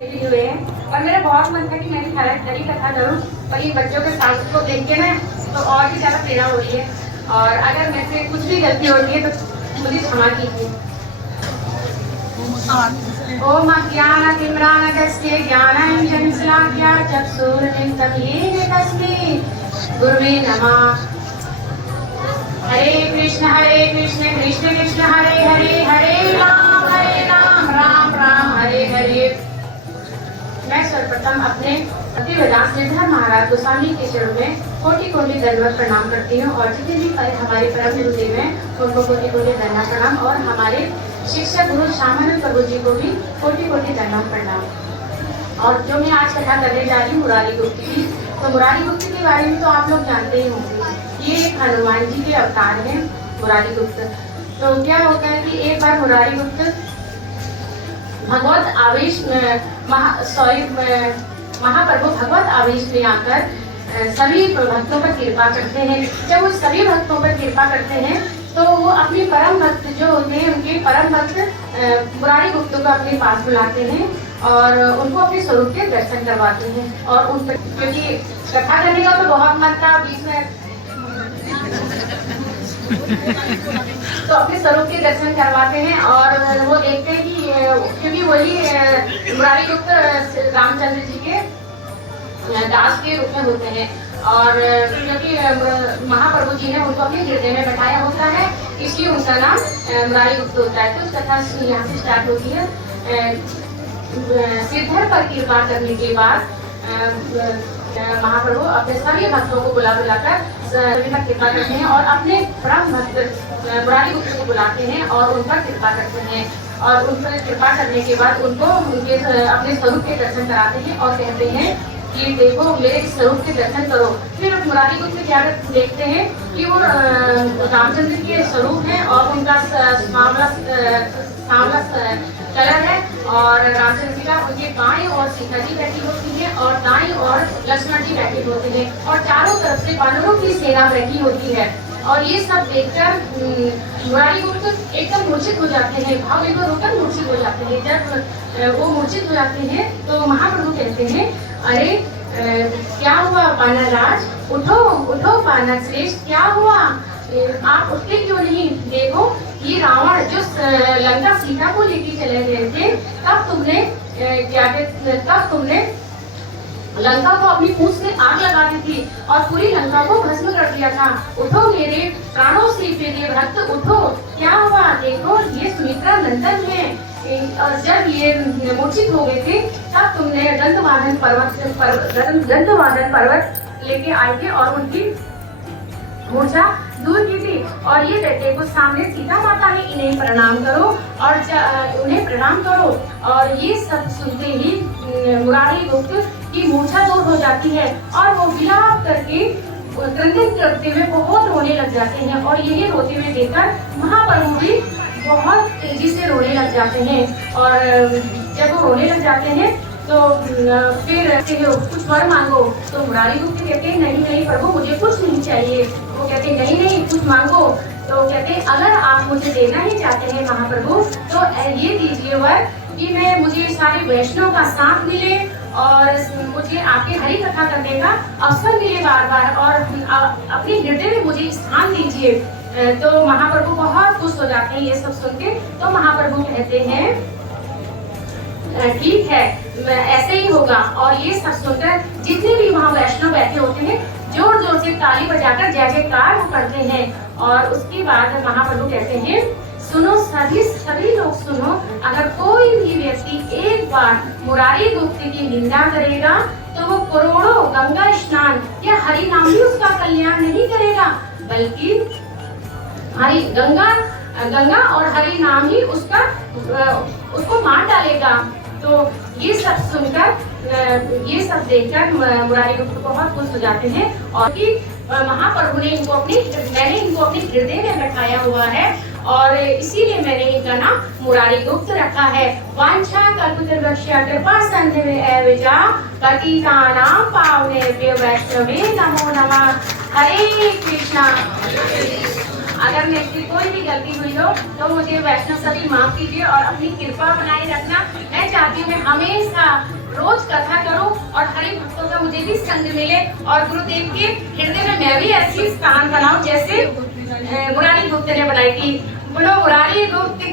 हुए हैं और मेरा बहुत मन था कि मैं भी हरी कथा करूँ, और ये बच्चों के साथ को देख के ना तो और भी ज़्यादा प्रेरणा हो रही है। और अगर मेरे से कुछ भी गलती होती है तो मुझे क्षमा कीजिए। ओम अज्ञानतिम्रान्धस्य ज्ञानाञ्जनशलाकया चक्षुरुन्मिलितं येन तस्मै गुरुवे नमः। हरे कृष्ण कृष्ण कृष्ण हरे हरे, हरे राम राम हरे हरे। मैं सर्वप्रथम अपने पति वेदांत श्रीधर महाराज गोस्वामी के चरणों में कोटि कोटि दंडवत प्रणाम करती हूँ, और जितने भी हमारे परम गुरुदेव हैं उनको कोटि कोटि दंडवत प्रणाम, और हमारे शिक्षक गुरु श्यामानंद प्रभु जी को भी कोटि कोटि दंडवत प्रणाम। और जो मैं आज कथा करने जा रही हूँ मुरारी गुप्त की, तो मुरारी गुप्त के बारे में तो आप लोग जानते ही होंगे। ये एक हनुमान जी के अवतार है मुरारी गुप्त। तो क्या होता है कि एक बार मुरारी गुप्त भगवत आवेश महाप्रभु भगवत आवेश में आकर सभी भक्तों पर कृपा करते हैं। जब वो सभी भक्तों पर कृपा करते हैं तो वो अपने परम भक्त जो होते हैं, उनके परम भक्त मुरारी गुप्त को अपने पास बुलाते हैं और उनको अपने स्वरूप के दर्शन करवाते हैं। और उन पर क्योंकि कथा करने का तो बहुत मन था, बीच में तो अपने स्वरूप के दर्शन करवाते हैं। और वो देखते हैं कि क्योंकि वही मुरारी गुप्त रामचंद्र जी के दास के रूप में होते हैं, और क्योंकि महाप्रभु जी ने उनको अपने हृदय में बैठाया होता है, इसलिए उनका नाम मुरारी गुप्त होता है। तो कथा यहाँ से स्टार्ट होती है। श्रीधर पर कृपा करने के बाद महाप्रभु अपने सभी भक्तों को बुलाकर कृपा करते हैं और अपने परम भक्त मुरारी गुप्त को बुलाते हैं और उन पर कृपा करते हैं। और उन पर कृपा करने के बाद उनको उनके अपने स्वरूप के दर्शन कराते हैं और कहते हैं कि देखो मेरे स्वरूप के दर्शन करो। फिर मुरारी गुप्त क्या देखते हैं कि वो रामचंद्र के स्वरूप है और उनका सांवला कलर है, और रामचंद्र जी का उनके बाएं और सीता जी बैठी होती है और दाएं और लक्ष्मण जी बैठे होते हैं, और चारों तरफ से वानरों की सेना बैठी होती है। और ये सब देखकर मुरारी गुप्त एकदम मूर्छित हो जाते हैं, भाव लेकर रोकर मूर्छित हो जाते हैं। जब वो मूर्छित हो जाते हैं तो महाप्रभु कहते हैं, अरे क्या हुआ वानर राज, उठो उठो वानर श्रेष्ठ, क्या हुआ, आप उठते क्यों नहीं? देखो ये रावण जो लंका सीता को लेके चले गए थे, तब तुमने लंका को अपनी पूंछ से आग लगा दी थी और पूरी लंका को भस्म कर दिया था। उठो मेरे प्राणों से प्रिय भक्त, उठो, क्या हुआ? देखो ये सुमित्रा नंदन है। और जब ये मूर्छित हो गए थे तब तुमने दंतवादन पर्वत लेके आए थे और उनकी मूर्छा दूर की थी। और ये देखो सामने सीता माता है, इन्हें प्रणाम करो और उन्हें प्रणाम करो। और ये सब सुनते ही मुरारी गुप्त की मूर्छा दूर हो जाती है और वो विलाप करके क्रंदन करते हुए बहुत रोने लग जाते हैं। और यही रोते हुए देखकर महाप्रभु भी बहुत तेजी से रोने लग जाते हैं। और जब वो रोने लग जाते हैं तो फिर कहते हो कुछ वर मांगो। तो मुरारी गुप्त कहते हैं नहीं नहीं प्रभु मुझे कुछ नहीं चाहिए। वो कहते हैं नहीं नहीं कुछ मांगो। तो कहते हैं अगर आप मुझे देना ही चाहते हैं महाप्रभु तो ये दीजिए वर कि मुझे सारे वैष्णव का साथ मिले और मुझे आपके हरि कथा करने का अवसर मिले बार बार, और अपने हृदय में मुझे स्थान दीजिए। तो महाप्रभु बहुत खुश हो जाते हैं ये सब सुन के। तो महाप्रभु कहते हैं ठीक है ऐसे ही होगा। और ये सब सुनकर जितने भी वहाँ वैष्णव बैठे होते हैं जोर जोर से ताली बजाकर जय जयकार करते हैं। और उसके बाद महाप्रभु कहते हैं सुनो सभी लोग सुनो, अगर कोई भी व्यक्ति एक बार मुरारी गुप्त की निंदा करेगा तो वो करोड़ों गंगा स्नान या हरि नाम ही उसका कल्याण नहीं करेगा, बल्कि गंगा और हरि नाम ही उसको मार डालेगा। तो ये सब सुनकर ये सब देखकर मुरारी गुप्त बहुत खुश हो जाते हैं और कि महाप्रभु ने मैंने इनको अपने हृदय में बैठाया हुआ है और इसीलिए मैंने इनका नाम मुरारी गुप्त रखा है। वांछा कल्पतरुभ्यश्च कृपा सिन्धुभ्येव पतितानां पावनेभ्यो वैष्णवे नमो नमः। हरे कृष्णा। अगर मेरी कोई भी गलती हुई हो तो मुझे वैष्णव सभी माफ कीजिए और अपनी कृपा बनाए रखना। मैं चाहती हूँ मैं हमेशा रोज कथा करूं और हरि भक्तों का मुझे भी संग मिले और गुरुदेव के हृदय में मैं भी ऐसी स्थान बनाऊं जैसे मुरारी गुप्त ने बनाई थी। बोलो मुरारी गुप्त